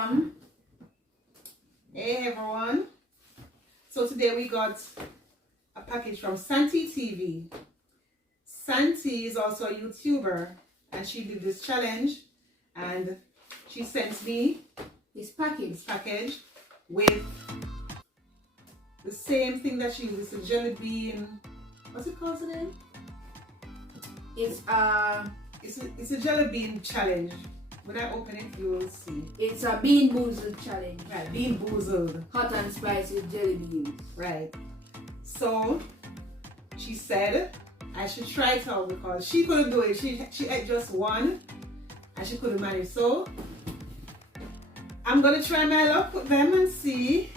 fam. Hey everyone. So today we got a package from Santi TV. Santi is also a YouTuber and she did this challenge and she sent me This package with the same thing that she used. It's a jelly bean. What's it called today? It's a jelly bean challenge. When I open it, you will see. It's a bean boozled challenge. Right, bean boozled. Hot and spicy with jelly beans. Right. So she said I should try it out because she couldn't do it. She ate just one and she couldn't manage. So I'm gonna try my luck with them and see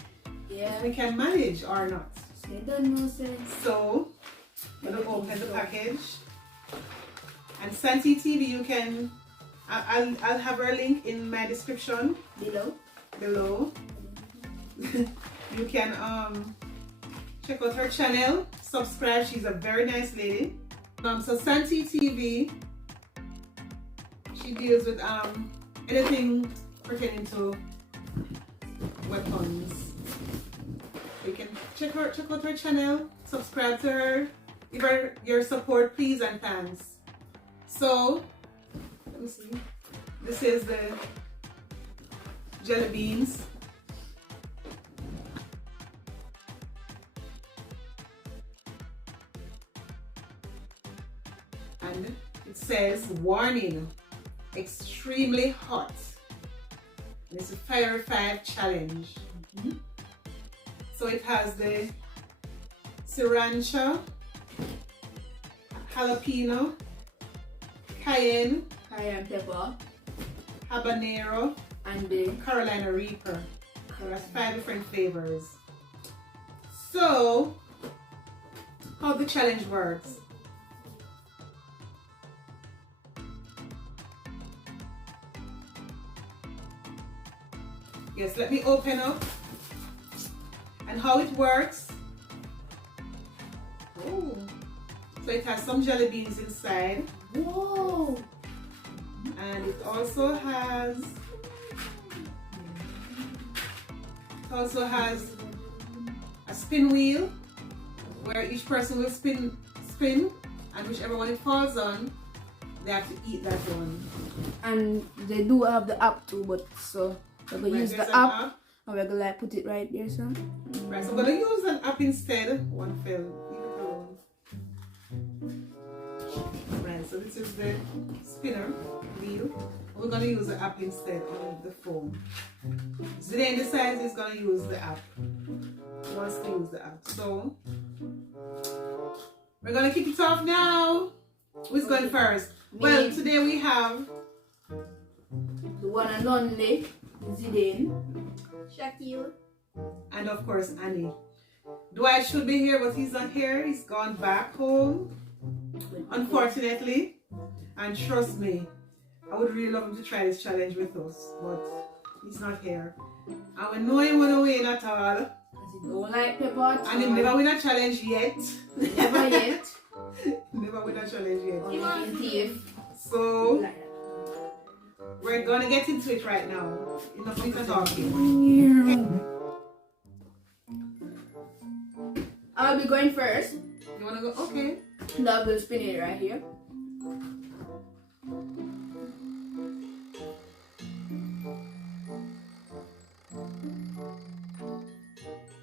if we can manage or not. Say don't know, say. So I'm gonna open the package. And Santi TV, you can I'll have her link in my description below. You can check out her channel, subscribe. She's a very nice lady. So Santi TV, she deals with anything pertaining to weapons. You can check out her channel, subscribe to her, give her your support, please and thanks. So let me see. This is the jelly beans. And it says, warning, extremely hot. And it's a Fire 5 challenge. So it has the sriracha, jalapeno, cayenne pepper, habanero, and the Carolina Reaper. So that's 5 different flavors. So how the challenge works. Yes, let me open up. And how it works. Oh, so it has some jelly beans inside. Whoa! And it also has a spin wheel where each person will spin, and whichever one it falls on, they have to eat that one. And they do have the app too, but so we're gonna use the app and we're gonna like put it right there, so. Right, so I'm gonna use an app instead. One fell, leave it alone. Right, so this is the spinner wheel. We're gonna use the app instead on the phone. Zidane decides he's gonna use the app. He wants to use the app. So we're gonna kick it off now. Who's going first? Well, today we have the one and only Zidane, Shaquille, and of course Annie. Dwight should be here, but he's not here. He's gone back home, unfortunately. And trust me, I would really love him to try this challenge with us, but he's not here. And we know he won't win at all. because he don't like pepper at all. And he never win a challenge yet. Never yet. Never win a challenge yet. Only thief. So we're gonna get into it right now. Enough of talking. I'll be going first. You wanna go? Okay. Now we'll spin it right here.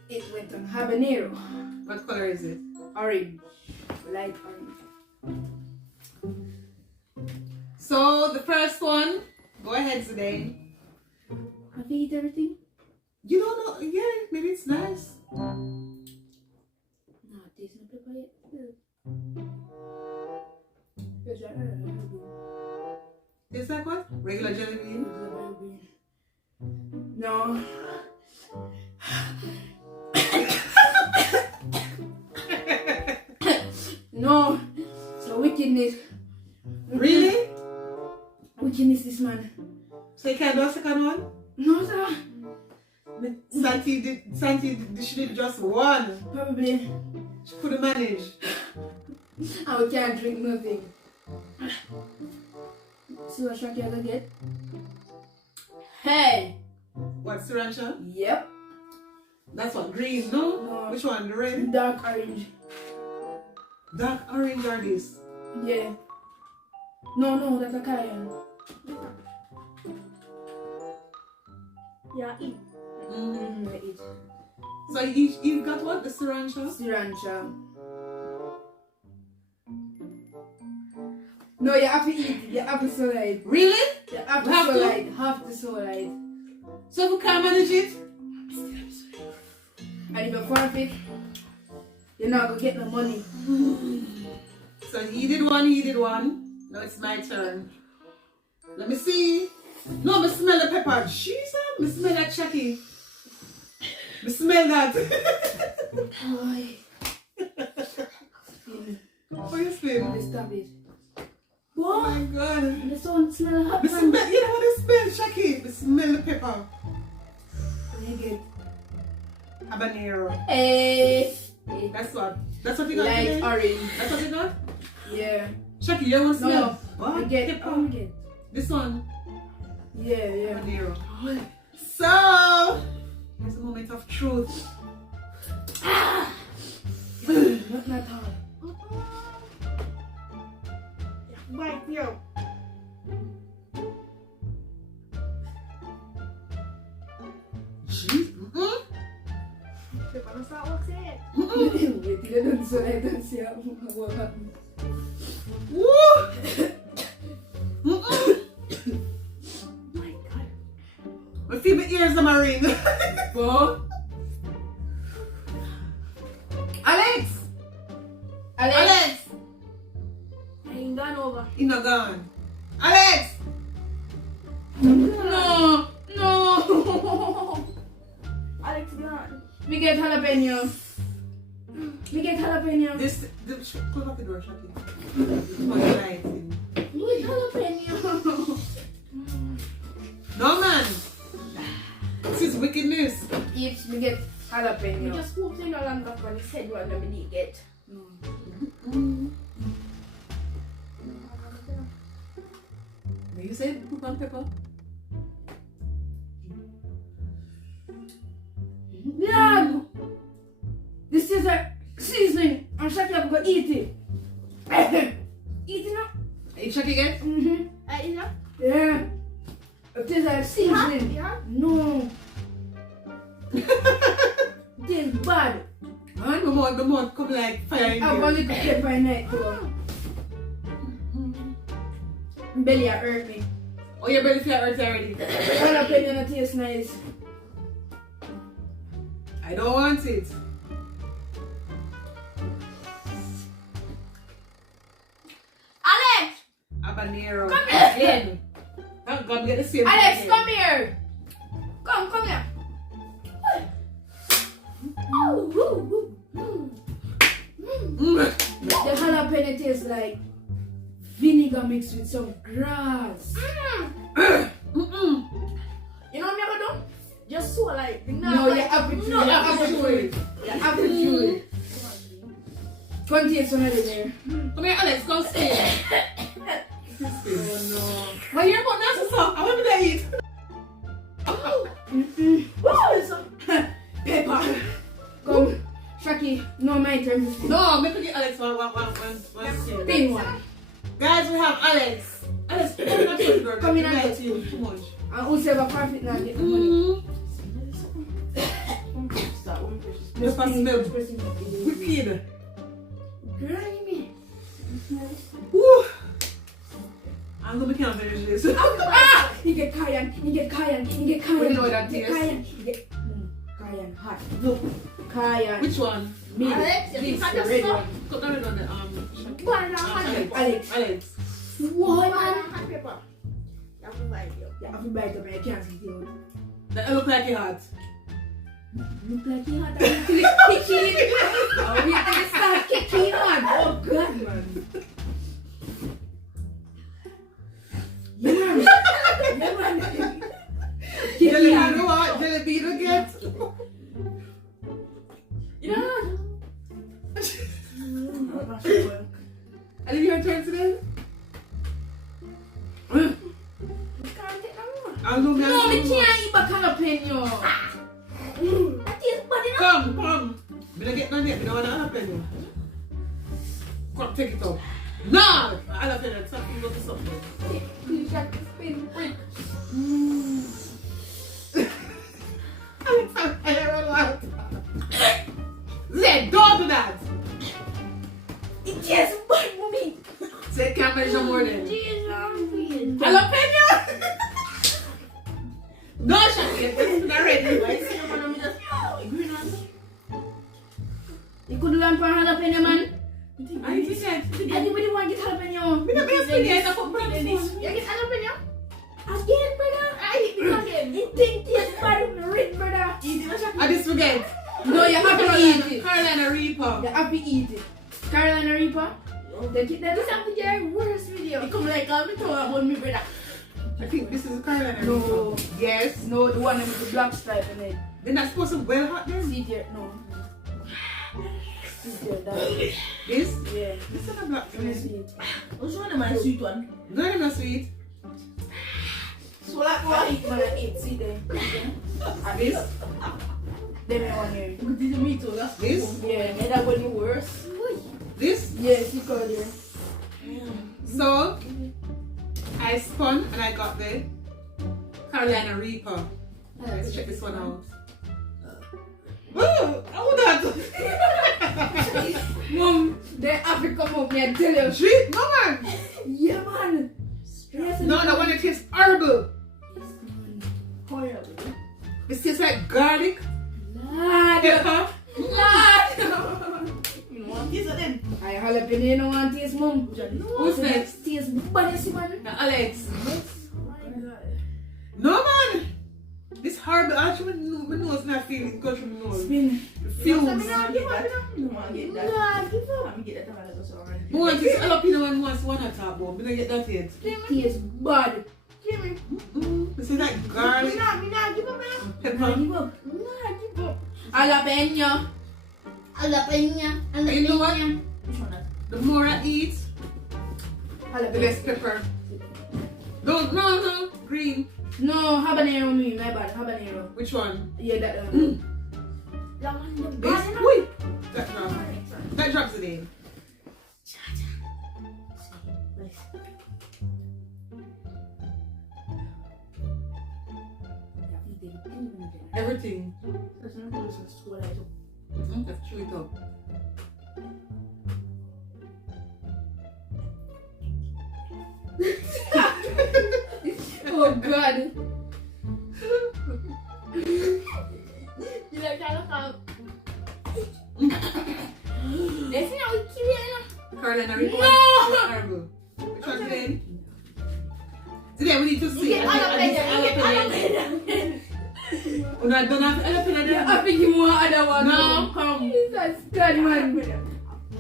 It went on habanero. What color is it? Orange. Light orange. So the first one, go ahead, Zidane. Have you eaten everything? You don't know? Yeah, maybe it's nice. No, it tastes no pepper yet. Yes, Is that what? Regular jelly bean? No. No. So wickedness. Really? Wickedness, this man. So you can't do a second one? No, sir. Santi she did just one. Probably. She couldn't manage. And we can't drink nothing. See what Shaki gonna get? Hey! What, sriracha? Yep. That's what, green, no? No. Which one, the red? Dark orange. Dark orange or this? Yeah. No, that's a cayenne. Yeah, eat. I eat. So you got what, the sriracha? Sriracha. No, you have to eat it. You have to swallow it. Really? You have to We have to? swallow it. Have to swallow it. So we can't manage it? And if you forfeit, you're not gonna get no money. So he did one. Now it's my turn. Let me see. No, I smell the pepper. Jesus, I smell that Chucky. I smell that. Boy. What you smell? Let's stop it. Oh my God. This don't smell hot. I smell, you know what I smell, Chucky? I smell the pepper. You get Habanero. hey. That's what you got Light today? orange. That's what you got? Yeah. Chucky, you want to smell? No. What? We get Pepper. we get. This one. Yeah. Habanero. So, here's a moment of truth. Not hard. Bite yo. Jeez. Pepper no start work say. Wait till you don't so I don't see what happens. Woo! My God. My favorite ears are marine. Bo? Alex! Alex! I ain't gone over. He's not gone. Alex! No! Alex gone. Me get jalapeno. Close up the door, Shaki. Too much light in. Me get jalapeno. No, man. This is wickedness. Eat, me get We jalapeno. just hope they no longer when he said one that we didn't get. No. You said put on pepper? Yeah! This is a seasoning. I'm sure I'm gonna eat it. Eat it now. You check again? Mm-hmm. You know? Yeah. It is a seasoning. Yeah. No. It is bad. Man, the more come like fire in I here. want to pepper in it too. Belly hurt me. Oh, your belly feel hurt already. Jalapeno no taste nice. I don't want it. Alex! Habanero. Come here. Again. Thank God we get the same Alex, thing come again. here. Come here. The jalapeno tastes like vinegar mixed with some grass. You know what I'm gonna do? Just so like No, you have to chew it. You have to chew it. You have to chew it. Come taste some of it there. Come here, Alex, come stay. Oh no. Well, you're about not to stop. I want me to eat. Pepper. Come, Shaki. No, my turn. No, make me get Alex one Pin one. Guys, we have Alex. Alex, come in and girl. Come in and Right to you too much. And whoever profit now get the money. Just pass milk. Wicked. Wicked. Grimy. Woo. I'm gonna be finish this. Ah! You get cayenne. You get cayenne. You get cayenne. We know that You get taste. cayenne. You get cayenne hot. No. Cayenne. Which one? Me. Alex, you This, can't the just red stop. one. Put that on the Alex. Alex. Why, man? Hot pepper. You have to bite you. Yeah, if you bite up, I can't see you. That look like it hot. Look like you had that kicking. Oh, we have to start kicking on. Oh, God, man. Yeah, man. Yeah, man. Jelly bean, what? Jelly bean to get? Yeah. And then your turn today? You can't take that one. know me. No, me can't eat back jalapeno. That is bad enough. Come. Me don't get none yet. Me don't want a jalapeno. Come, take it out. No! Jalapeno, it's something go to something. You got to spin brick. Zed, don't do that! It tastes bad, mommy. Say can't measure more than. Jalapeno! No, Shaki, it's not ready. I see them and I'm just, green one. You could learn for jalapeno, man. I think that. Anybody want to get jalapeno? Me not be a spaghetti, I put bread in this. You get jalapeno? Again, brother. I eat it again. It tastes bad, red, brother. Eat it, Shaki. I just forget. No, you have to eat it. Carolina Reaper. You have to eat it. Carolina Reaper? Take it there. This have to get a worse video. It come like I'm talking about me, brother. I think this is a Carolina No. Reaper. Yes. No, the one with the black stripe in it. They're not supposed to well hot then? See there? No. See there, that. This? Yeah. This is a black Let me one. see it. What's one of my sweet one? No, they're not sweet. So like I what? eat when I eat. See there? And this? Them one here. What did you meet to? That's This? Yeah, and that one worse. This? Yeah, see color there. So, I spun and I got the Carolina Reaper. Let's check this one out. Oh, how that? Mom, they have to come up, me and tell you. Sweet? No, man. Yeah, man. Yes, No, that one it tastes horrible. Horrible. It tastes like garlic, Lord. pepper. Lord. You want this or then? I jalapeno, you know want taste, mom. Who's next? Taste bad, you see, man. Now, Alex. Oh my god. No, man. This horrible. Actually, my nose not feeling it goes from my nose. Spin. The fumes. No, give up. No, I get that. Nah, give up. Let me get that. I'm gonna go I want this jalapeno one once one at top, but I don't get that yet. Taste bad. Give me. This is like garlic, Me not give up, man. Nah, pepper. give up. Nah, give up. Jalapeno. And you know what? Which one that? The more I eat, the Jalapeno. less pepper. No, green. No, habanero me, my bad. Habanero. Which one? Yeah, that one. That one, the This? bad enough. Wait. That drops it in. Everything. That's not close to what I do. Let's chew it up. Oh, God. You like that? Let's see how we keep it. Carolina Reaper. No! Horrible. Which one today? Today we need to see. You get jalapeno. Oh, no, I don't have jalapeno there. I think you want other one. No, come. That's good, man.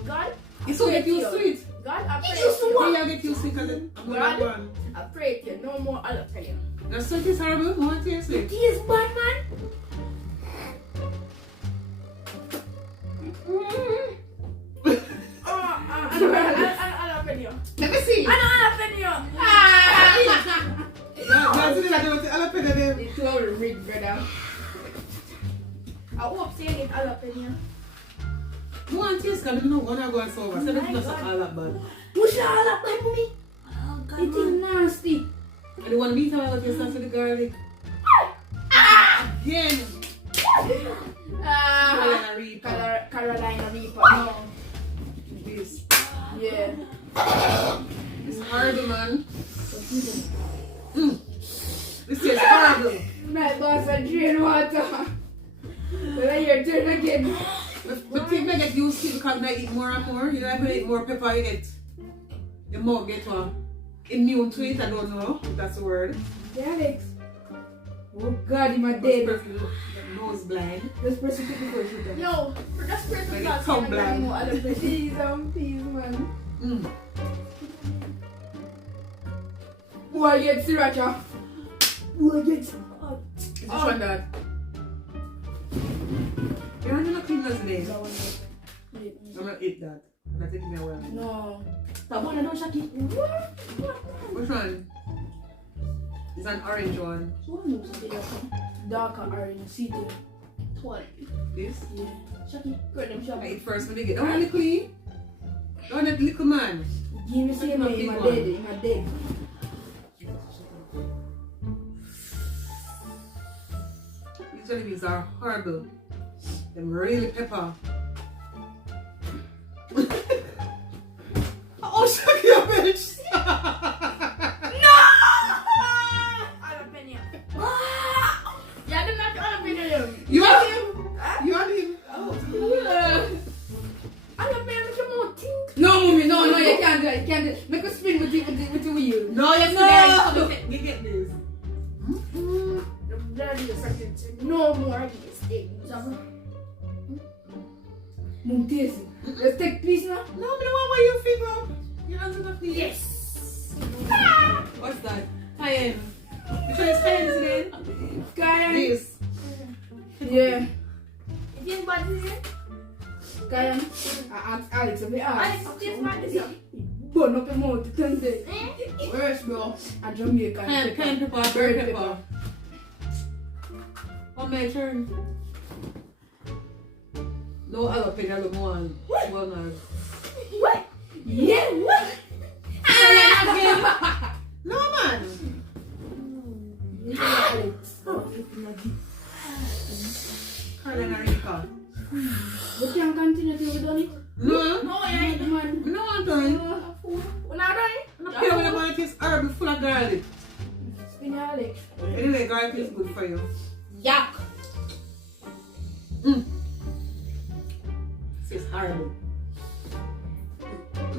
God, It's so get you sweet. God, I pray used to to Why you get you sweet? Because I'm going to one. I pray to you. No more jalapeno. The sweet is horrible. I want to taste it. Taste bad, man. Jalapeno. Let me see. Jalapeno. That's it. I don't jalapeno there. It's all rigged, brother. I hope you get jalapeno. I want to taste because I don't know when I go and sober. So that's not all that bad. What's your jalapeno, mommy? Oh God. It is nasty. I don't want to beat all of your stuff with the garlic. Again. Carolina Reaper. Carolina Reaper. No. This. Yeah. It's horrible, man. This is horrible. My boss a drain water. When your turn again. But think I get used to it because I eat more and more. You know, if I eat more pepper, you get your mouth get immune to it. I don't know if that's the word. Yeah, Alex. Oh God, I'm But dead. nose blind. This person took me for a shooter. Yo, for that spirit Like of a God, tongue say blind. more jalapeno. Please, man. Mm. Who I get sriracha? Who I get? Which one that? You're not gonna clean this name. That one. I'm gonna eat that. That takes me a while. No. That one I don't shaki. Which one? It's an orange one. So what knows something else? Darker orange, see it. 20. This? Yeah. Shaki, grab them I shop. eat first when they get. Don't want the clean. Don't want that little man. Give me some in my dead, in my dead. These jollibees are horrible. Them really pepper. Oh, Shaki, your bitch! Jalapeno. Yeah, them not jalapeno. You want him? You want him? Jalapeno, make your mouth think. No, mommy, no, you can't do it. You can't do it. Make a spin with the wheel. No, yes, No. You get this. Daddy is something. No more mistake. Mom, taste it. Let's take piece now. No, I don't want you finger. Your hands are not clean. Yes. What's that? Cayenne. Which one is cayenne today? Cayenne. This. Yeah. It is bad, is it? Cayenne. I asked Alex if he asked. Alex, it is bad, is it? Burn up your mouth, turn it. Worse, bro. A Jamaican Cayenne pepper, bird pepper. One my turn. No jalapeno, look one. Well, no. What? Yeah, what? No, man. Alex. Carolina Reaper. We can't continue till we done it. No. No, I ain't. Man. No, I'm done. We're not done. I'm not care when the taste herb full of garlic. Spin your Alex. Anyway, garlic is good for you. Yuck. It's horrible.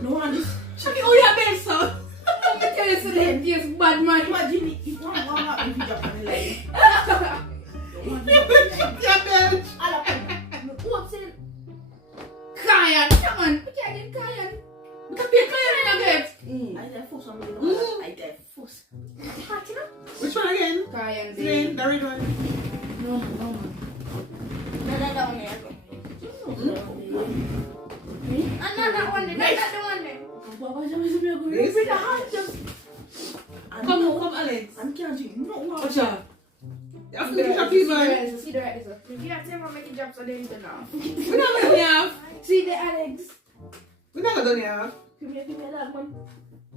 No one is. Shaki, oh, your best, son. Let me tell you today, it tastes bad, man. Imagine if one if you drop on the line. Your best. Jalapeno. What's it? Cayenne. Come on. Put your in Cayenne. You can be a cayenne in a bit. I did force on me. I did force. Hot enough? Which one again? Cayenne, Plain, baby. the red one. No, no, man. Another one there. Another one there. That's the one there. This? With the hand just. Come, Alex. I'm counting. No one. Watch out. You have to See make the it a right, man. see the right, sir. If you have to make a job, so they need to know. We're not going to have. See the Alex. We're not going to have. Give me that one.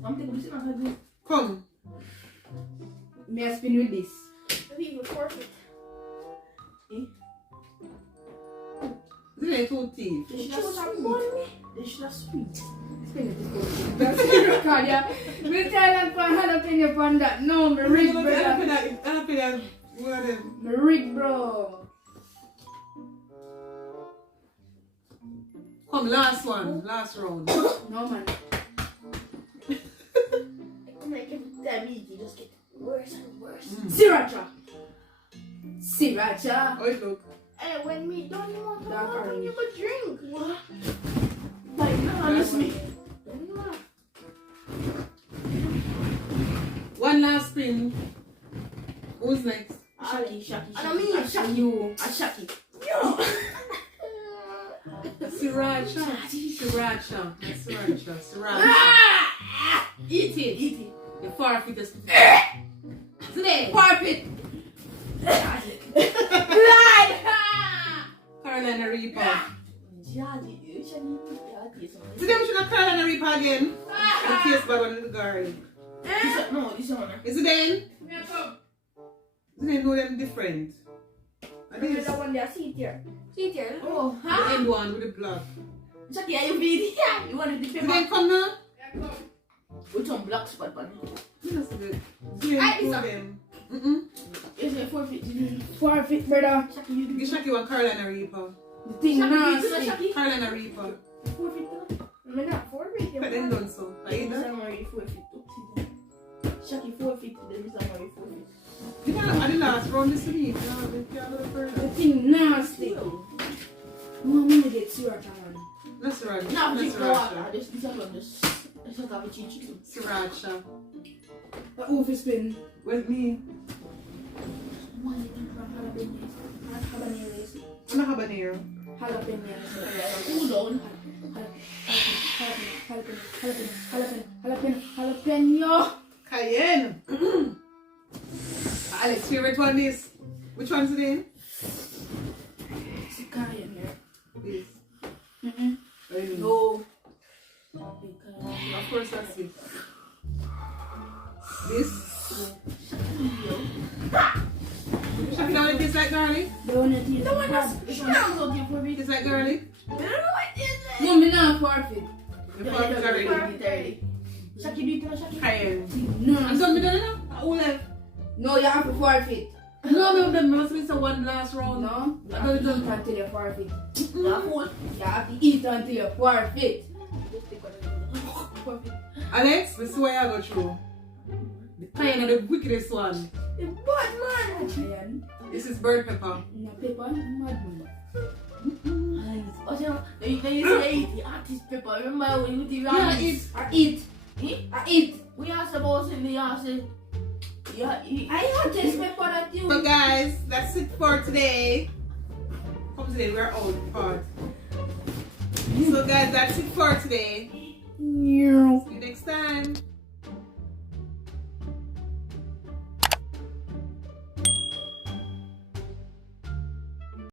I'm thinking this is not good. Come. May I spin with this? I think it's forfeit. This ain't two teeth. They should have sweet. They should have sweet. Spin it. That's the record, yeah. Me tell them for jalapeno upon that. No, me rig, brother. Jalapeno. What are them? Me rig, bro. Come, last one. Last round. No, man. I'm like, every time you just get worse and worse. Sriracha. Sriracha. How it look? And when me don't want to Dark water, orange. you could drink. What? Like, no, honestly. One last spin. Who's next? Shaki. And I mean, Shaki. You. Shaki. Sriracha. Eat it. The forfeit is today. Carpet. Carolina Reaper. Jadi. Today we should have Carolina Reaper again. And taste bad on the garlic. No, this one. Is it then? They know them different. And This this is the one there. See it here. See it here. Oh, the huh? end one with the black. Shaki, are you bleeding? You want the Did they paper? come now? With some black spot on it. Yes, good. They I know saw- them. Is it forfeit? Forfeit, brother. Shaki, you do. You Shaki one Carolina Reaper. The thing nasty. Shaki. Carolina Reaper. Forfeit. I'm not forfeit. But then done so. Are you done? Summary forfeit. Shaki forfeit. There is summary forfeit. You know, at the last round this week. The thing nasty. No, I'm gonna get sriracha, man. Let's run. Now, Let's just go out. run. This is on this. Let's not have a chicken. Sriracha. The oof spin. With me. One thing from jalapenos. I'm a habanero. Jalapenos. Cool down. Jalapeno. Cayenne. favorite one is? Which one's it in? It's a cayenne there. This. Mm-mm. What do you mean? No. Of course that's it. This. Have you know what it tastes like garlic? The one that is The one that bad. smells okay for me. Tastes like garlic? I don't know what it is. Mommy, now forfeit. The pork garlic. Shaki, do it, Shaki. Cayenne. No, I'm done with that now? All left. no, you have to forfeit. No, there must be some one last round. No, you I have don't to know. eat until you forfeit. Yeah, cool. You have to eat until you forfeit. Alex, this is what I go through. The cayenne is the wickedest one. The bad man. Cayenne. This is burnt pepper. No pepper, madman. Also, they used to eat the artist pepper. Remember when we did Yeah, ramen? I eat. I eat. We are supposed to be asking. Yeah, I want taste pepper that you. So guys, that's it for today. Come today, we're out part. So guys, that's it for today.